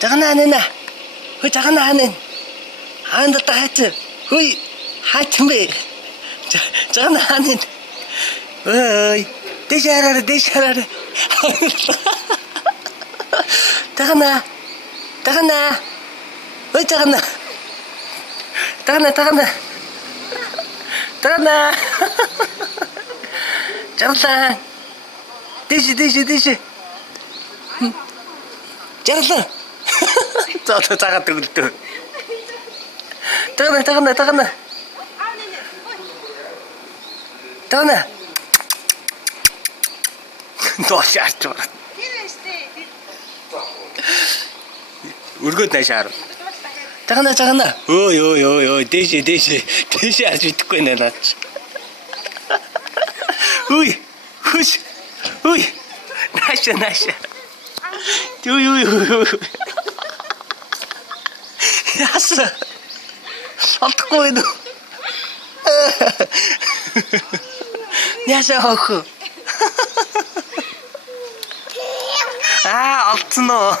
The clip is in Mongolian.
Жагна анаа. Хөө жагна анаа. Хаанда таач. Хүй хаачмэ. Жагна анаа. Ой. Дэшараа. Жагна. Ой жагна. Жагна. Жагна. Дэш. Жагна. Загаад төгөлдөө. Тагна. Дошаарч байна. Өргөд наашаар. Тагна. Ой. Дэш харж идэхгүй нэ наач. Ой. Наша. Ой. Яса. Алдахгүй юу? Яса хөх. Алдсан уу?